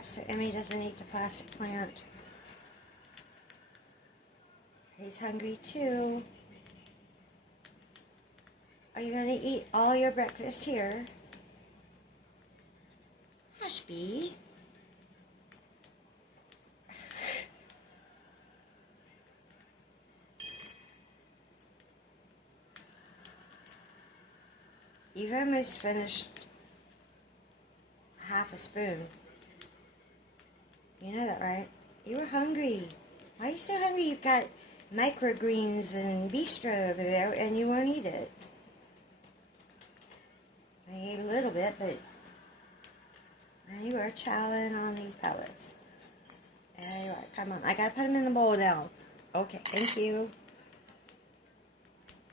scraps so Emmy doesn't eat the plastic plant. He's hungry too. Are you going to eat all your breakfast here? Ashby. You've almost finished half a spoon. You know that, right? You were hungry. Why are you so hungry? You've got microgreens and bistro over there and you won't eat it. I ate a little bit, but you are chowing on these pellets. There you are. Come on. I gotta put them in the bowl now. Okay, thank you.